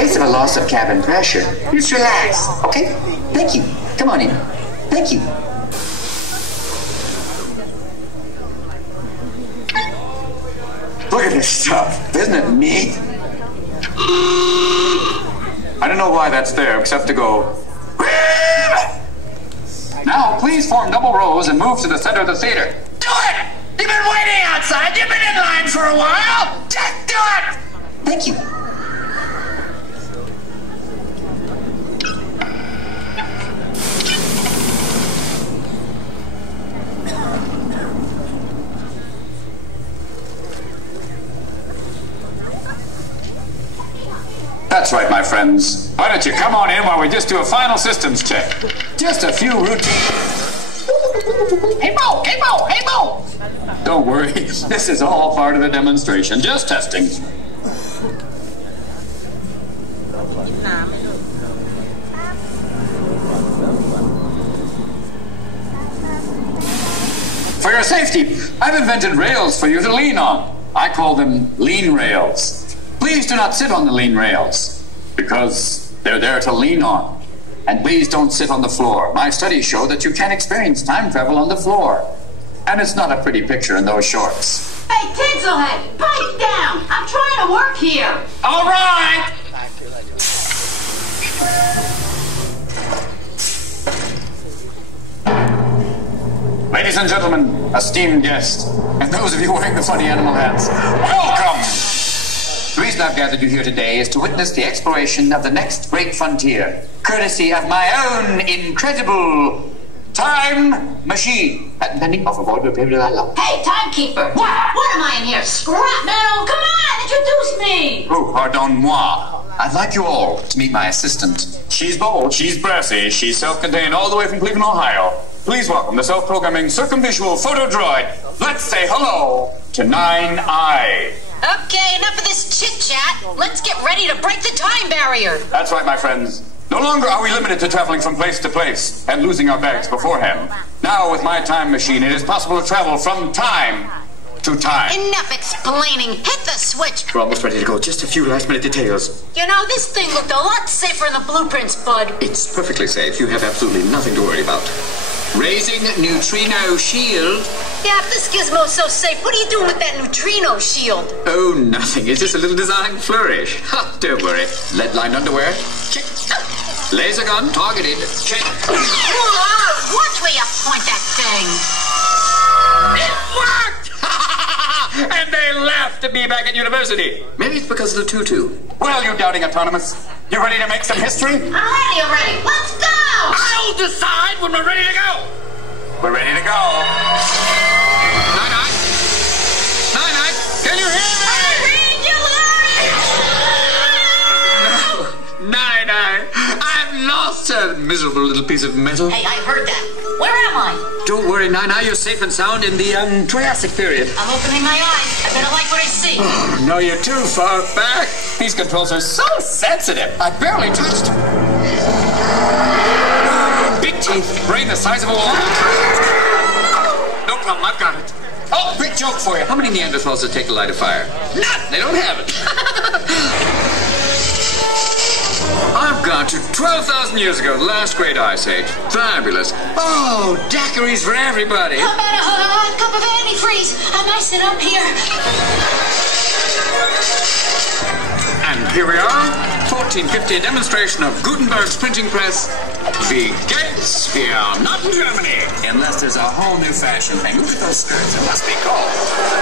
case of a loss of cabin pressure, just relax, okay? Thank you. Come on in. Thank you. Look at this stuff. Isn't it neat? I don't know why that's there, except to go... Now, please form double rows and move to the center of the theater. Do it! You've been waiting outside. You've been in line for a while. Just do it! Thank you. That's right, my friends. Why don't you come on in while we just do a final systems check? Just a few routine... Hey, Mo! Hey, Mo! Hey, Mo! Don't worry. This is all part of the demonstration. Just testing. For your safety, I've invented rails for you to lean on. I call them lean rails. Please do not sit on the lean rails, because they're there to lean on. And please don't sit on the floor. My studies show that you can experience time travel on the floor. And it's not a pretty picture in those shorts. Hey, Tinselhead, pipe down! I'm trying to work here! All right! Ladies and gentlemen, esteemed guests, and those of you wearing the funny animal hats, welcome! The reason I've gathered you here today is to witness the exploration of the next great frontier, courtesy of my own incredible time machine. Pending overboard will be Hey, timekeeper! What am I in here? Scrap metal? Come on, introduce me! Oh, pardon-moi. I'd like you all to meet my assistant. She's bold, she's brassy, she's self-contained all the way from Cleveland, Ohio. Please welcome the self-programming circumvisual photo droid. Let's say hello to Nine Eye. Okay, enough of this chit-chat. Let's get ready to break the time barrier. That's right, my friends. No longer are we limited to traveling from place to place and losing our bags beforehand. Now, with my time machine, it is possible to travel from time to time. Enough explaining. Hit the switch. We're almost ready to go. Just a few last-minute details. You know, this thing looked a lot safer in the blueprints, bud. It's perfectly safe. You have absolutely nothing to worry about. Raising neutrino shield. Yeah, if this gizmo's so safe, what are you doing with that neutrino shield? Oh, nothing. It's just a little design flourish. Ha, don't worry. Lead-lined underwear? Check. Laser gun targeted. Check. Watch where you point that thing. It worked! And they laughed at me back at university. Maybe it's because of the tutu. Well, you doubting autonomous, you ready to make some history? I'm ready already. Let's go! I'll decide when we're ready to go. We're ready to go. Nine-Eye? Nine-Eye, can you hear me? No, Nine-Eye, I've lost a miserable little piece of metal. Hey, I heard that. Where am I? Don't worry, Nine-Eye, you're safe and sound in the Triassic period. I'm opening my eyes. I better like what I see. Oh, no, you're too far back. These controls are so sensitive. I barely touched them. Big teeth, brain the size of a wall. No problem, I've got it. Oh, quick joke for you. How many Neanderthals does it take to light a fire? None! They don't have it. I've gone to 12,000 years ago, the last great ice age. Fabulous. Oh, daiquiris for everybody. How about a cup of antifreeze? I'm icing up here. And here we are, 1450, a demonstration of Gutenberg's printing press. The gates. We are not in Germany. Unless there's a whole new fashion thing. Look at those skirts. It must be cold.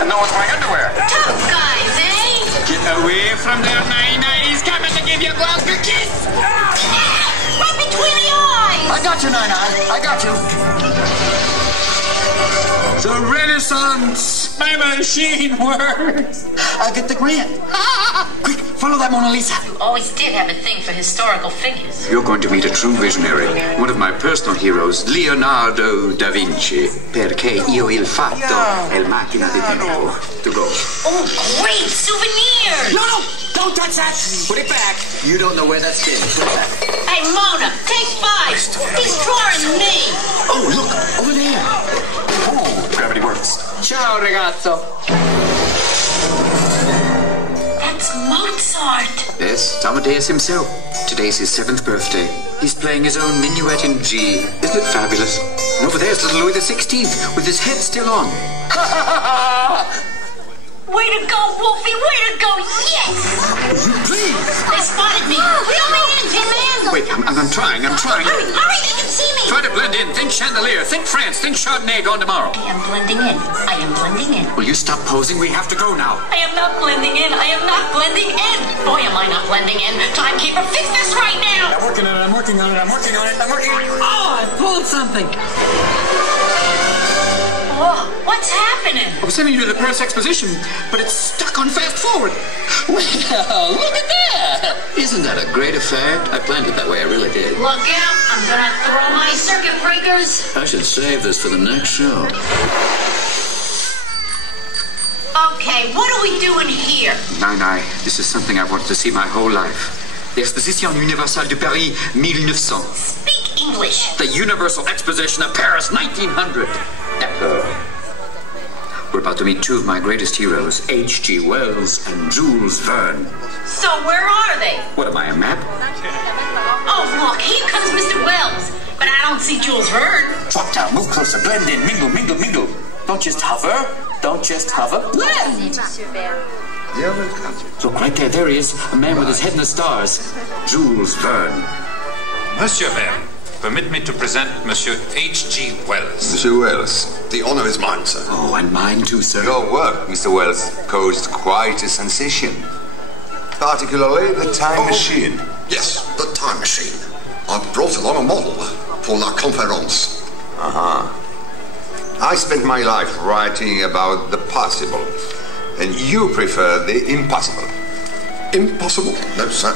And no one's wearing underwear. Tough guys, eh? Get away from there, Nine-Eye. He's coming to give you a Glasgow kiss. Right between the eyes. I got you, Nine-Eye. I got you. The Renaissance. My machine works. I'll get the grant. Quick, follow that Mona Lisa. Always did have a thing for historical figures. You're going to meet a true visionary, one of my personal heroes, Leonardo da Vinci. Perché io il fatto è la macchina di tempo. To go. Oh, great souvenir. No, don't touch that. Put it back. You don't know where that's been. Put it back. Hey, Mona, take 5. He's drawing me. Oh, look, over there. Oh, gravity works. Ciao, ragazzo. That's Mona. Mozart! Yes, Amadeus himself. Today's his 7th birthday. He's playing his own minuet in G. Isn't it fabulous? And over there's little Louis XVI with his head still on. Way to go, Wolfie! Way to go! Yes! Please! They spotted me! Reel me in, Tin Man! Wait, I'm trying. Hurry, hurry! They can see me! Try to blend in. Think chandelier. Think France. Think Chardonnay gone tomorrow. I am blending in. I am blending in. Will you stop posing? We have to go now. I am not blending in. I am not blending in. Boy, am I not blending in. Timekeeper, fix this right now! I'm working on it. I'm working on it. I'm working on it. I'm working on it. Oh, I pulled something. Whoa, what's happening? I was sending you to the Paris Exposition, but it's stuck on fast forward. Well, look at that. Isn't that a great effect? I planned it that way. I really did. Look out! I'm gonna throw my circuit breakers. I should save this for the next show. Okay, what are we doing here? Nine, this is something I've wanted to see my whole life. The Exposition Universelle de Paris, 1900. Speak English. The Universal Exposition of Paris, 1900. We're about to meet two of my greatest heroes, H.G. Wells and Jules Verne. So where are they? What am I, a map? Oh, look, here comes Mr. Wells. But I don't see Jules Verne. Drop down, move closer, blend in, mingle, mingle, mingle. Don't just hover. Don't just hover. Blend. Look, right there. There he is. A man with his head in the stars. Jules Verne. Monsieur Verne, permit me to present Monsieur H.G. Wells. Monsieur Wells, the honor is mine, sir. Oh, and mine too, sir. Your work, Mr. Wells, caused quite a sensation. Particularly the time machine. Yes, the time machine. I've brought along a model for La Conférence. I spent my life writing about the possible, and you prefer the impossible. Impossible? No, sir.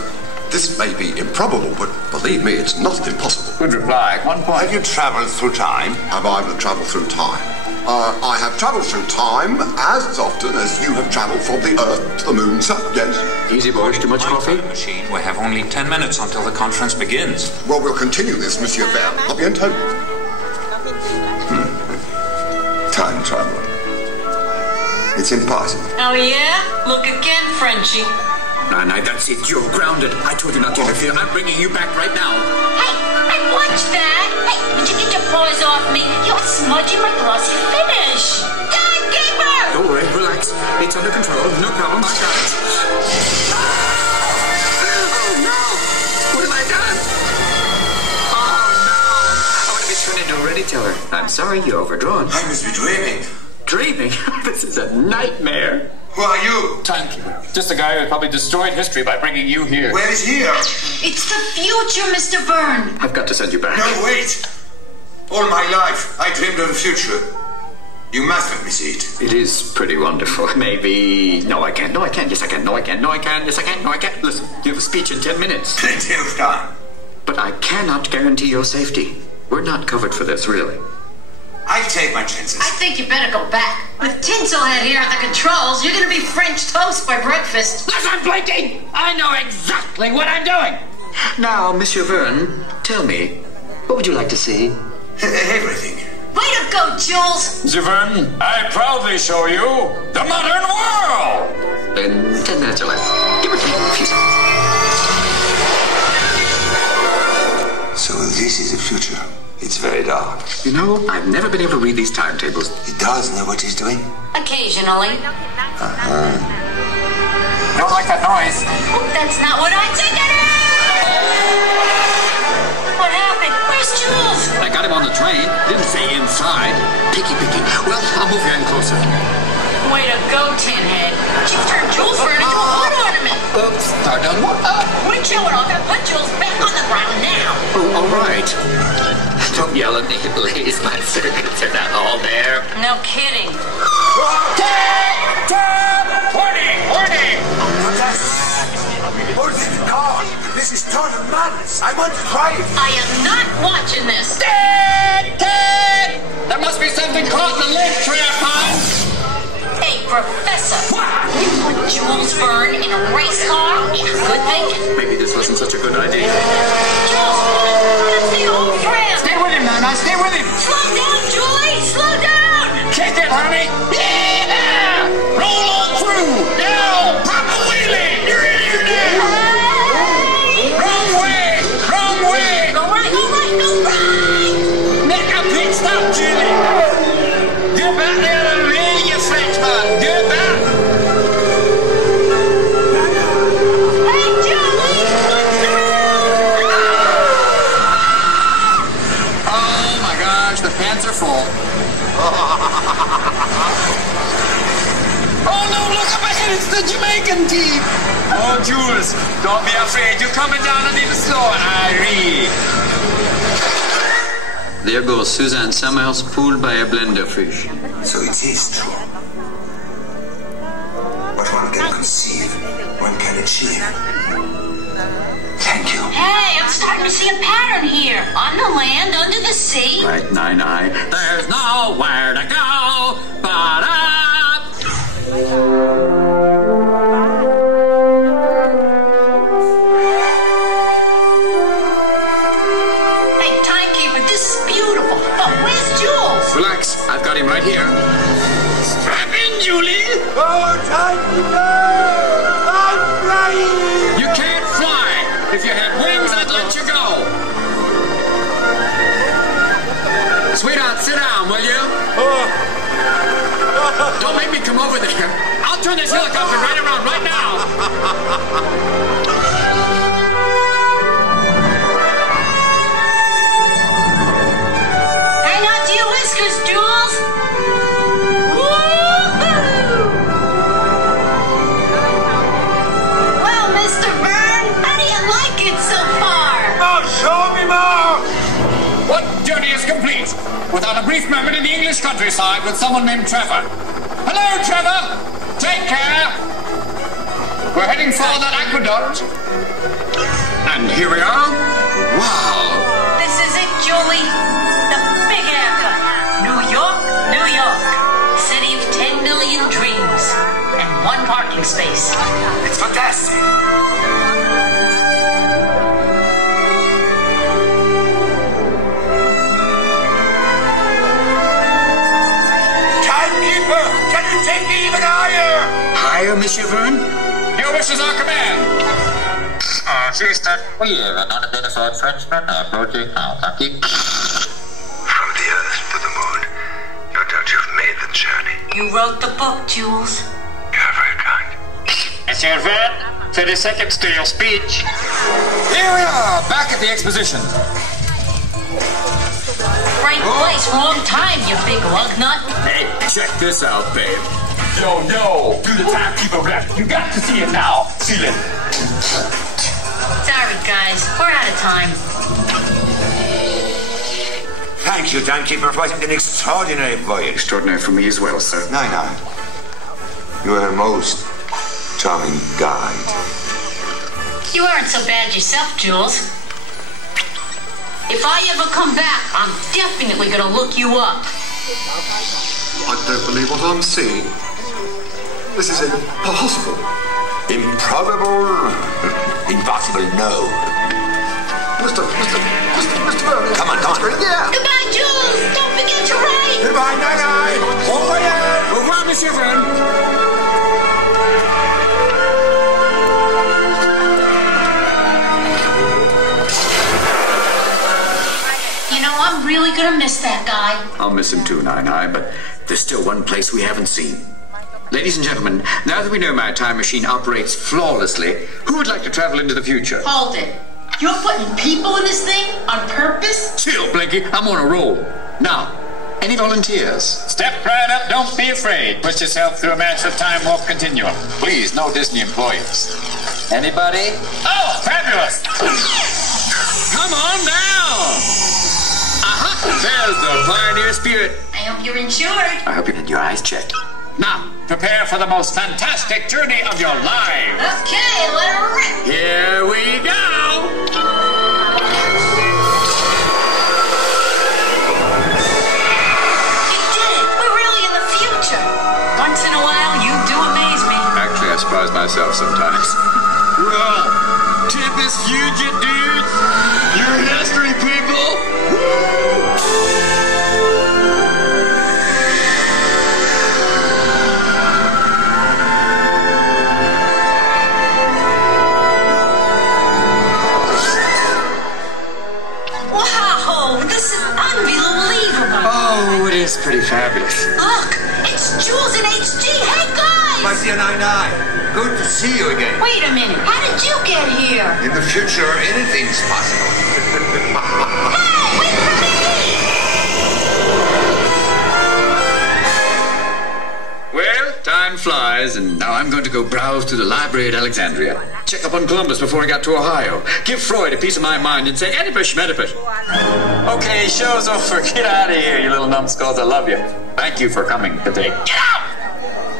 This may be improbable, but believe me, it's not impossible. Good reply. 1 point. Have you traveled through time? Have I ever travelled through time? I have travelled through time as often as you have travelled from the Earth to the Moon, sir. Yes. Easy, boys. Too much coffee? Time machine, we have only 10 minutes until the conference begins. Well, we'll continue this, Monsieur Verne. A bientôt. Time travel. It's impossible. Oh, yeah? Look again, Frenchie. Nine, that's it. You're grounded. I told you not to interfere. I'm bringing you back right now. Hey, watch that. Hey, would you get your paws off me? You're smudging my glossy finish. Timekeeper! Don't worry. Relax. It's under control. No problem. I got it. Oh, no. What have I done? Oh, no. I want to be turned into a ready teller. I'm sorry. You're overdrawn. I must be dreaming. Dreaming? This is a nightmare. Who are you? Timekeeper. Just a guy who probably destroyed history by bringing you here. Where is here? It's the future, Mr. Verne. I've got to send you back. No, wait. All my life, I dreamed of the future. You must let me see it. It is pretty wonderful. Maybe... No, I can't. No, I can't. Yes, I can. No, I can. No, I can. Yes, I can. No, I can't. Listen, you have a speech in 10 minutes. Plenty of time. But I cannot guarantee your safety. We're not covered for this, really. I take my chances. I think you better go back. With Tinselhead here at the controls, you're gonna be French toast by breakfast. Listen, Blinky! I know exactly what I'm doing. Now, Monsieur Verne, tell me, what would you like to see? Everything. Way to go, Jules! Mr. Verne, I proudly show you the modern world! In 10 minutes or less. Give or take a few seconds. So this is the future. It's very dark. You know, I've never been able to read these timetables. He does know what he's doing. Occasionally. Don't like that noise. Oh, that's not what I think it is! What happened? Where's Jules? I got him on the train. Didn't say inside. Picky. Well, I'll move you in closer. Way to go, Tinhead. You've turned Jules Verne into a wood ornament. Oops, start down. We're showing off and put Jules back on the ground now. Oh, all right. Don't yell at me, please. My circuits are not all there. No kidding. Warning! Where's the car? This is total madness. I want to drive. I am not watching this. Ted! There must be something caught in the lid, Trephine! Hey, Professor. You put Jules Verne in a race car? Yeah, good thinking. Maybe this wasn't such a good idea. Jules, that's the old friend. Stay with him, Nana. Stay with him. Slow down, Julie. Slow down. Kick it, honey. Yeah! Roll on through. Now, pop a wheelie. the Jamaican team. Oh, Jules, don't be afraid. You're coming down a little slower, Irene. There goes Suzanne Summers, fooled by a blender fish. So it is true. What one can conceive, one can achieve. Thank you. Hey, I'm starting to see a pattern here. On the land, under the sea. Right, Nine-Eye. There's nowhere to go but up. Hey, timekeeper, this is beautiful. But where's Jules? Relax, I've got him right here. Strap in, Julie. Oh, timekeeper! I'm flying! You can't fly. If you had wings, I'd let you go. Sweetheart, sit down, will you? Don't make me come over there. I'll turn this helicopter right around right now. Hang on to your whiskers, Jules. Woo-hoo! Well, Mr. Verne, how do you like it so far? Oh, show me more! What journey is complete without a brief moment in the English countryside with someone named Trevor? Hello, Trevor. Take care. We're heading for that aqueduct. And here we are. Wow. This is it, Julie. The big haircut. New York, New York. City of 10 million dreams. And one parking space. It's fantastic. Timekeeper, can you take me even higher? Higher, Monsieur Verne? Your wish is our command. Houston, we have an unidentified Frenchman approaching now. Thank you. From the Earth to the Moon, no doubt you've made the journey. You wrote the book, Jules. You're very kind. Monsieur Verne, 30 seconds to your speech. Here we are, back at the exposition. Right place, wrong time, you big lug nut. Hey, check this out, babe. Yo, do the timekeeper rap. You got to see it now. Feel it. Sorry, guys, we're out of time. Thank you, Timekeeper, for an extraordinary voyage. Extraordinary for me as well, sir. Nine-Eye, you are a most charming guide. You aren't so bad yourself, Jules. If I ever come back, I'm definitely gonna look you up. I don't believe what I'm seeing. This is impossible. Improbable? Impossible, no. Mr. Verne. Come on. Yeah. Goodbye, Jules! Don't forget to write! Goodbye, Nine-Eye. Au revoir. Au revoir, Monsieur Verne. You know, I'm really gonna miss that guy. I'll miss him too, Nine-Eye, but there's still one place we haven't seen. Ladies and gentlemen, now that we know my time machine operates flawlessly, who would like to travel into the future? Hold it. You're putting people in this thing on purpose? Chill, Blinky. I'm on a roll. Now, any volunteers? Step right up, don't be afraid. Push yourself through a massive time warp continuum. Please, no Disney employees. Anybody? Oh, fabulous! Come on down! There's the pioneer spirit. I hope you're insured. I hope you had your eyes checked. Now, prepare for the most fantastic journey of your lives. Okay, let her rip. Here we go! You did it. We're really in the future. Once in a while, you do amaze me. Actually, I surprise myself sometimes. Well, Tempest Fugit, dude. You're history, people. Wow, this is unbelievable. Oh, it is pretty fabulous. Look, it's Jules in HD. Hey, guys! My dear Nine-Eye, good to see you again. Wait a minute. How did you get here? In the future, anything's possible. Hey, wait for me! Well, time time flies, and now I'm going to go browse through the library at Alexandria. Check up on Columbus before I got to Ohio. Give Freud a piece of my mind and say, Oedipus, Medipus. Okay, show's over. Get out of here, you little numbskulls. I love you. Thank you for coming today. Get out!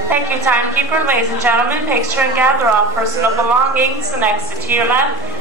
Thank you, timekeeper. Ladies and gentlemen, make sure and gather all personal belongings. The next to your left.